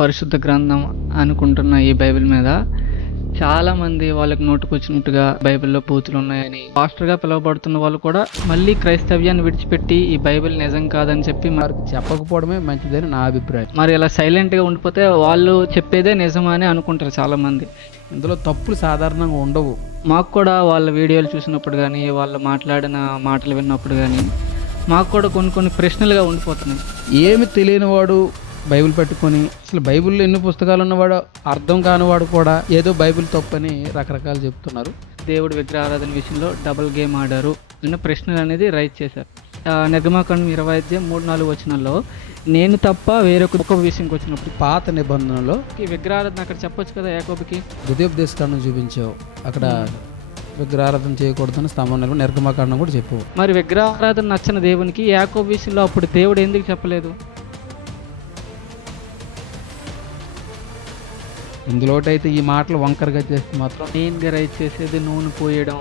పరిశుద్ధ గ్రంథం అనుకుంటున్న ఈ బైబిల్ మీద చాలా మంది వాళ్ళకి నోటుకొచ్చినట్టుగా బైబిల్లో బూతులు ఉన్నాయని, పాస్టర్గా పిలువబడుతున్న వాళ్ళు కూడా మళ్ళీ క్రైస్తవ్యాన్ని విడిచిపెట్టి ఈ బైబిల్ నిజం కాదని చెప్పి వారికి చెప్పకపోవడమే మంచిదని నా అభిప్రాయం. మరి ఇలా సైలెంట్గా ఉండిపోతే వాళ్ళు చెప్పేదే నిజమని అనుకుంటారు చాలా మంది. ఇందులో తప్పులు సాధారణంగా ఉండవు. మాకు కూడా వాళ్ళ వీడియోలు చూసినప్పుడు కానీ, వాళ్ళు మాట్లాడిన మాటలు విన్నప్పుడు కానీ మాకు కూడా కొన్ని ప్రశ్నలుగా ఉండిపోతున్నాయి. ఏమి తెలియని వాడు బైబిల్ పెట్టుకొని, అసలు బైబిల్లో ఎన్ని పుస్తకాలు ఉన్నవాడు అర్థం కానివాడు కూడా ఏదో బైబిల్ తప్పని రకరకాలు చెప్తున్నారు. దేవుడి విగ్రహారాధన విషయంలో డబుల్ గేమ్ ఆడారు అన్న ప్రశ్నలు అనేది రైజ్ చేశారు. నిర్గమాకాండం 20:3-4 వచనాల్లో నేను తప్ప వేరొక విషయంకి వచ్చినప్పుడు పాత నిబంధనలో ఈ విగ్రహారాధన అక్కడ చెప్పొచ్చు కదా, యాకోబుకి ద్వితీయోపదేశకాండం చూపించావు, అక్కడ విగ్రహారాధన చేయకూడదని స్తంభం నిర్గమాకాండం కూడా చెప్పు. మరి విగ్రహారాధన నచ్చిన దేవునికి యాకోబు విషయంలో అప్పుడు దేవుడు ఎందుకు చెప్పలేదు? ఇందులోటైతే ఈ మాటలు వంకరగా చేస్తే మాత్రం మెయిన్గా రైజ్ చేసేది నూనె పోయడం,